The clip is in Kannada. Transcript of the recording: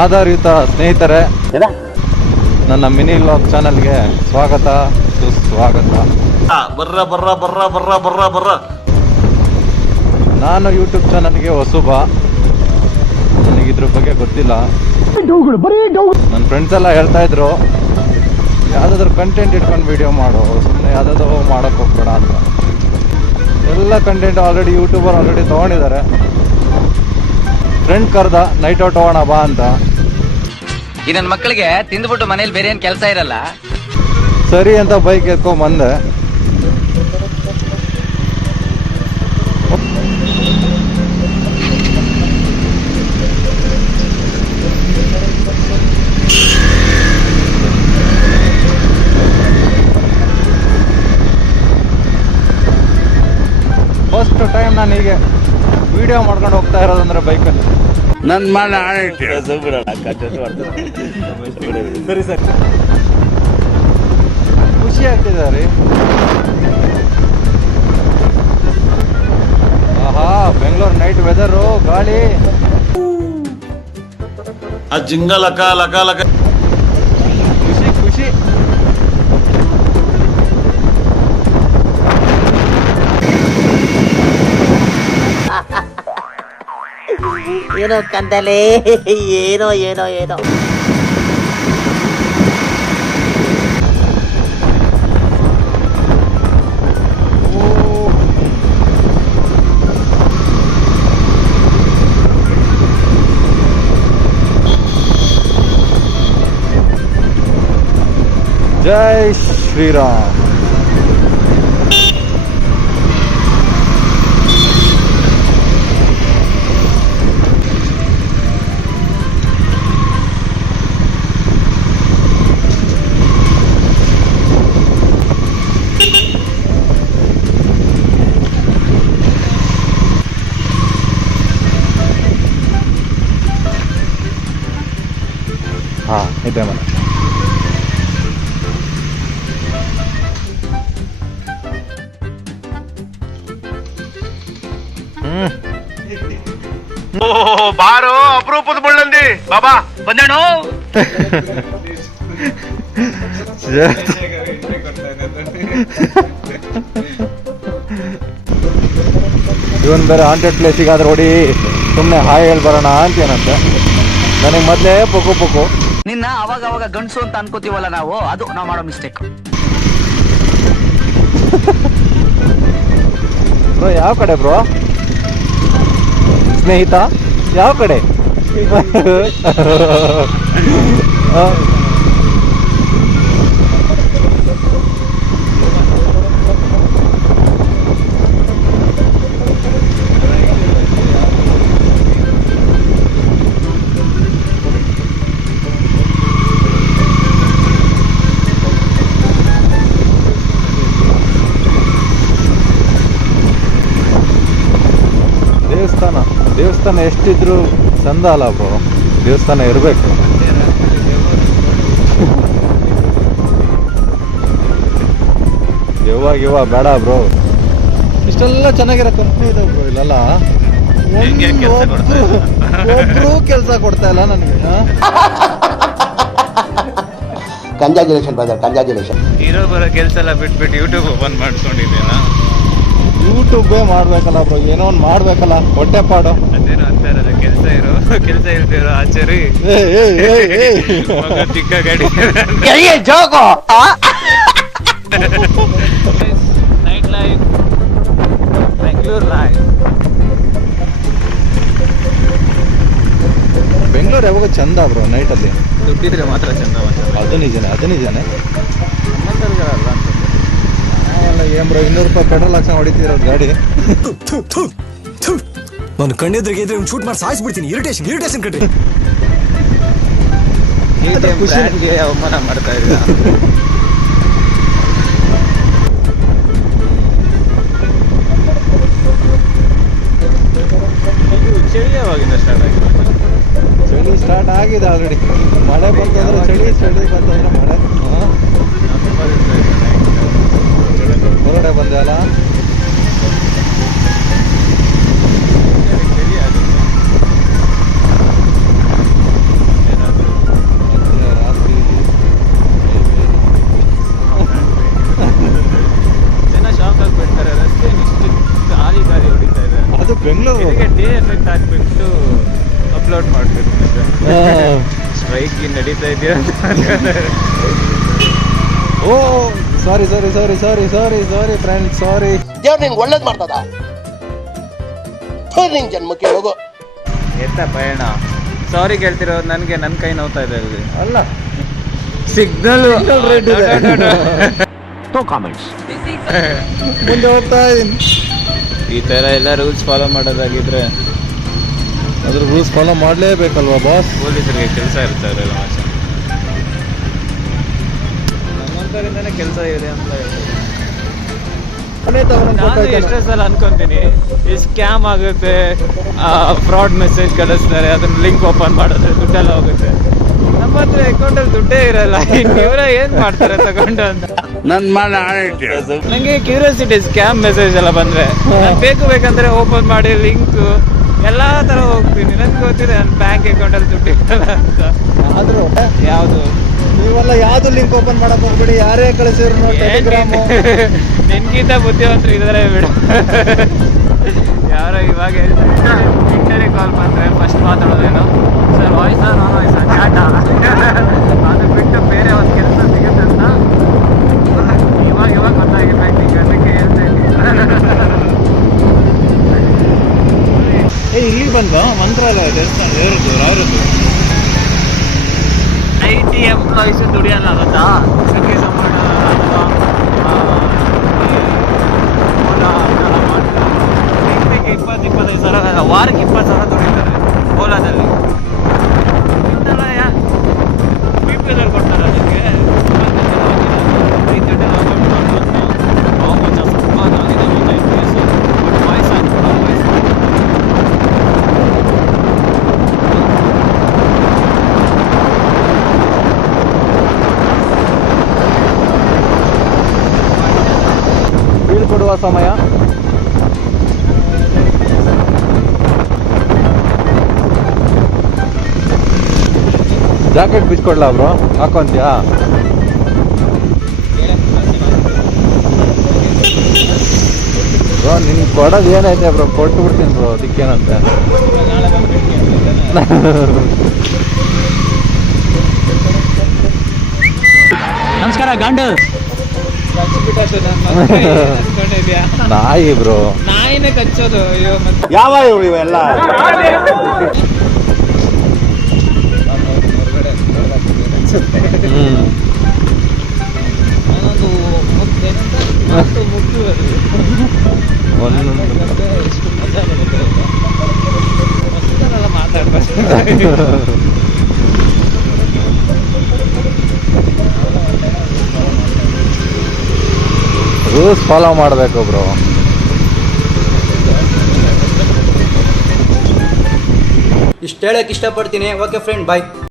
ಆಧಾರಿತ ಸ್ನೇಹಿತರೆ, ನನ್ನ ಮಿನಿ ವ್ಲಾಗ್ ಚಾನಲ್ಗೆ ಸ್ವಾಗತ ಸುಸ್ವಾಗತ. ನಾನು ಯೂಟ್ಯೂಬ್ ಚಾನಲ್ಗೆ ಹೊಸಬ, ನನಗಿದ್ರ ಬಗ್ಗೆ ಗೊತ್ತಿಲ್ಲ. ನನ್ನ ಫ್ರೆಂಡ್ಸ್ ಎಲ್ಲ ಹೇಳ್ತಾ ಇದ್ರು ಯಾವುದಾದ್ರೂ ಕಂಟೆಂಟ್ ಇಟ್ಕೊಂಡು ವಿಡಿಯೋ ಮಾಡು, ಸುಮ್ಮನೆ ಯಾವುದಾದ್ರೂ ಮಾಡೋಕ್ಕೆ ಹೋಗ್ಬೇಡ ಅಂತ. ಎಲ್ಲ ಕಂಟೆಂಟ್ ಆಲ್ರೆಡಿ ಯೂಟ್ಯೂಬರ್ ಆಲ್ರೆಡಿ ತೊಗೊಂಡಿದ್ದಾರೆ. ಫ್ರೆಂಡ್ ಕರ್ದ ನೈಟ್ ಔಟ್ ಹೋಗೋಣ ಬಾ ಅಂತ. ಈ ನನ್ನ ಮಕ್ಕಳಿಗೆ ತಿಂದ್ಬಿಟ್ಟು ಮನೇಲಿ ಬೇರೆ ಏನ್ ಕೆಲಸ ಇರಲ್ಲ, ಸರಿ ಅಂತ ಬೈಕ್ ಎತ್ಕೊಂಡ್ ಬಂದೆ. ಫಸ್ಟ್ ಟೈಮ್ ನಾನು ಹೀಗೆ ವಿಡಿಯೋ ಮಾಡ್ಕೊಂಡು ಹೋಗ್ತಾ ಇರೋದಂದ್ರೆ ಬೈಕಲ್ಲಿ. ನನ್ನ ಮನೆ ಸರಿ ಸರಿ, ಖುಷಿ ಆಗ್ತಿದೆ ರೀ. ಆಹಾ, ಬೆಂಗಳೂರು ನೈಟ್ ವೆದರು, ಗಾಳಿ, ಆ ಜಿಂಗ ಲಕ ಲಕ ಲಕ, ಖುಷಿ ಖುಷಿ. ಏನೋ ಕಂದಲೆ, ಏನೋ ಏನೋ ಏನೋ. ಜೈ ಶ್ರೀರಾಮ್. ಹಾ, ಇದೆ ಮನೆ. ಬಾರೋ ಅಪರೂಪದ ಬಳ್ಳಂದಿ ಬಾಬಾ ಬಂದೇಣು. ಇವನ್ ಬೇರೆ ಹಾಂಟೆಡ್ ಪ್ಲೇಸಿಗಾದ್ರೆ ಹೊಡಿ, ಸುಮ್ಮನೆ ಹಾಯ್ ಹೇಳಿ ಬರೋಣ ಅಂತೇನಂತೆ. ನನಗೆ ಮೊದಲೇ ಪೊಕು ಪೊಕು. ನಿನ್ನ ಅವಾಗ ಅವಾಗ ಗಂಡಸು ಅಂತ ಅನ್ಕೋತೀವಲ್ಲ ನಾವು, ಅದು ನಾವು ಮಾಡೋ ಮಿಸ್ಟೇಕ್. ಬ್ರೋ ಯಾವ ಕಡೆ ಬ್ರೋ? ಸ್ನೇಹಿತ ಯಾವ ಕಡೆ? ದೇವಸ್ಥಾನ ಎಷ್ಟಿದ್ರು ಚಂದ ಅಲ್ಲ ಬ್ರೋ, ದೇವಸ್ಥಾನ ಇರಬೇಕು. ಯವ್ವ ಬೇಡ ಬ್ರೋ, ಇಷ್ಟೆಲ್ಲ ಚೆನ್ನಾಗಿರೋ ಕಂಪ್ನಿ ಇದೆ ಬ್ರೋ. ಇಲ್ಲೆಲ್ಲ ಒಬ್ರು ಕೆಲಸ ಕೊಡ್ತಾ ಇಲ್ಲ ನನಗೆ. Congratulation brother, congratulation. ಇರೋ ಬರೋ ಕೆಲಸ ಎಲ್ಲ ಬಿಟ್ಬಿಟ್ಟು ಯೂಟ್ಯೂಬ್ ಓಪನ್ ಮಾಡ್ಕೊಂಡಿದ್ದೀನ. ಯೂಟ್ಯೂಬೇ ಮಾಡ್ಬೇಕಲ್ಲ ಬ್ರೋ, ಏನೋ ಒಂದು ಮಾಡ್ಬೇಕಲ್ಲ, ಹೊಟ್ಟೆ ಪಾಡು. ಅದೇನೋ ಅಂತಾರಲ್ಲ, ಕೆಲಸ ಇಲ್ದಿರೋ ಆಚಾರಿ ಚಿಕ್ಕ ಗಾಡಿ. Night life, Bengaluru life. Bengaluru ಯಾವಾಗ ಚಂದ ಬ್ರೋ ನೈಟಲ್ಲಿ, ದುಡ್ಡಿದ್ರೆ ಮಾತ್ರ ಚಂದ. ಅದು ನಿಜನೇ. ನಾವೆಲ್ಲ ಏನ್ ಬ್ರೋ, 200 ರೂಪಾಯಿ ಪೆಟ್ರೋಲ್ ಹಾಕ್ಸ ಹೊಡಿತಿರೋದು ಗಾಡಿ. ನಾನು ಕಣ್ಣೆದ್ರಿಗೆ ಇದ್ರೆ ಶೂಟ್ ಮಾಡಿ ಸಾಯಿಸ್ಬಿಡ್ತೀನಿ. ಇರಿಟೇಷನ್ ಕಟ್ರಿ. ಖುಷಿಗೆ ಅವಮಾನ ಮಾಡ್ತಾ ಇದ್ದೀರಾ. ಚಳಿ ಯಾವಾಗಿಂದ ಸ್ಟಾರ್ಟ್ ಆಗಿದೆ? ಚಳಿ ಸ್ಟಾರ್ಟ್ ಆಗಿದೆ ಆಲ್ರೆಡಿ. ಮಳೆ ಬಂತಂದ್ರೆ ಚಳಿ ಬಂತಂದ್ರೆ ಮಳೆ. ಹೊರಗಡೆ ಬಂದೆ ಅಲ್ಲ. ಸ್ಟ್ರೈಕ್ ನಡೀತಾ ಇದೆಯಾ ಓ ಸಾರಿ ಸಾರಿ ಸಾರಿ ಸಾರಿ ಸಾರಿ ಸಾರಿ ಫ್ರೆಂಡ್ ಸಾರಿ. ದೇವ್ರು ನಿಂಗೆ ಒಳ್ಳೇದು ಮಾಡ್ತದ ನಿನ್ ಜನ್ಮಕ್ಕೆ ಹೋಗೋ. ಎತ್ತ ಪಯಣ. ಸಾರಿ ಕೇಳ್ತಿರೋದು ನನಗೆ ನನ್ನ ಕೈ ನೋವ್ತಾ ಇದೆ ಅಲ್ಲಿ. ಅಲ್ಲ ಸಿಗ್ನಲ್ ರೆಡ್ ಇದೆ. ಮುಂದೆ ಹೋಗ್ತಾ ಇದೀನಿ. ಈ ತರ ಎಲ್ಲ ರೂಲ್ಸ್ ಫಾಲೋ ಮಾಡೋದಾಗಿದ್ರೆ ಅದ್ರ ರೂಲ್ಸ್ ಫಾಲೋ ಮಾಡಲೇಬೇಕಲ್ವಾ ಬಾಸ್? ಪೊಲೀಸರಿಗೆ ಕೆಲಸ ಇರ್ತಾರೆ ನಮ್ಮಂತರಿಂದನೇ ಕೆಲಸ ಇದೆ ಅಂತ ಹೇಳ್ತಾರೆ. ನಾನು ಎಷ್ಟೋ ಸಲ ಅನ್ಕೊಂತೀನಿ ಈ ಸ್ಕ್ಯಾಮ್ ಆಗುತ್ತೆ, ಫ್ರಾಡ್ ಮೆಸೇಜ್ ಕಳಿಸ್ತಾರೆ, ಅದನ್ನ ಲಿಂಕ್ ಓಪನ್ ಮಾಡಿದ್ರೆ ದುಡ್ಡೆಲ್ಲ ಹೋಗುತ್ತೆ. ನಮ್ಮ ಹತ್ರ ಅಕೌಂಟಲ್ಲಿ ದುಡ್ಡೇ ಇರಲ್ಲ, ಇವರ ಏನ್ ಮಾಡ್ತಾರೆ ತಗೊಂಡು ಅಂತ ನನ್ ಮನ ನಂಗೆ ಕ್ಯೂರಿಯಾಸಿಟಿ. ಸ್ಕ್ಯಾಮ್ ಮೆಸೇಜ್ ಎಲ್ಲ ಬಂದ್ರೆ ನಾನು ಬೇಕಂದ್ರೆ ಓಪನ್ ಮಾಡಿ ಲಿಂಕ್ ಎಲ್ಲಾ ತರ ಹೋಗ್ತೀನಿ. ನನ್ಗೆ ಗೊತ್ತಿದೆ ನನ್ನ ಬ್ಯಾಂಕ್ ಅಕೌಂಟಲ್ಲಿ ದುಡ್ಡು ಇರಲ್ಲ ಅಂತ. ಆದ್ರೂ ಯಾವುದು ನೀವೆಲ್ಲ ಯಾವ್ದು ಲಿಂಕ್ ಓಪನ್ ಮಾಡಕ್ ಹೋಗ್ಬಿಡಿ. ಯಾರೇ ಕಳಿಸಿದ್ರು ಟೆಲಿಗ್ರಾಮು. ನಿನ್ಗಿಂತ ಬುದ್ಧಿವಂತರು ಇದಾರೆ ಬಿಡು. ಯಾರೋ ಇವಾಗ ಇಂಟರ್ವ್ಯೂ ಕಾಲ್ ಬಂದ್ರೆ ಫಸ್ಟ್ ಮಾತಾಡೋದೇನು, ಸರ್ ವಾಯ್ಸಾ ನಾನ್ ವಾಯ್ಸಾ ಚಾಟಾ, ಅದು ಬಿಟ್ಟು ಬೇರೆ ಒಂದು ಕೆಲಸ ಸಿಗುತ್ತೆ ಅಂತ ಇವಾಗ ಗೊತ್ತಾಗಿರ್ಬೇಕು. ಈಗ ಅದಕ್ಕೆ ಹೇಳ್ತಾ ಇದ್ದೀನಿ. ಇಲ್ಲಿ ಬಂದ್ವಾ ಮಂತ್ರಾಲಯ ದೇವಸ್ಥಾನ ಯಾರದು IT ಎಂಪ್ಲಾಯೀಸು ದುಡಿಯಲ್ಲ ಗೊತ್ತಾ. ಸಂಖ್ಯೆ ಸಂಬಳ ತಿಂಗಳಿಗೆ 20-25 ಸಾವಿರ, ವಾರಕ್ಕೆ 20 ಸಾವಿರ ದುಡಿತಾರೆ ಓಲಾದಲ್ಲಿ. BPL ಕೊಡ್ತಾರೆ ಅದಕ್ಕೆ ಬೀಳ್ಕೊಡುವ ಸಮಯ. ಜಾಕೆಟ್ ಬಿಚ್ಕೊಡ್ಲಾ ಬ್ರೋ? ಹಾಕೊಂತ್ಯಾ? ಬ್ರೋ ನಿನ್ಗೆ ಕೊಡೋದು ಏನೈತೆ ಬ್ರೋ? ಕೊಟ್ಟು ಬಿಡ್ತೀನಿ ಬ್ರೋ, ಅದಕ್ಕೇನಂತೆ. ನಮಸ್ಕಾರ ಗಾಂಡು. ನಾಯಿ ಬ್ರೋ, ನಾಯಿನೇ ಕಚ್ಚೋದು. ಅಯ್ಯೋ ಮತ್ತೆ ಯಾವ ಇವೆಲ್ಲ ನಾನೊಂದು ಮುಗ್ದು ಎಷ್ಟು ಮಜಾ ಬರುತ್ತೆ ಮಸ್ತೆಲ್ಲ ಮಾತಾಡ್ಬೇಕು. ರೂಲ್ಸ್ ಫಾಲೋ ಮಾಡಬೇಕು ಬ್ರೋ. ಇಷ್ಟು ಹೇಳಕ್ಕೆ ಇಷ್ಟಪಡ್ತೀನಿ. ಓಕೆ ಫ್ರೆಂಡ್, ಬಾಯ್.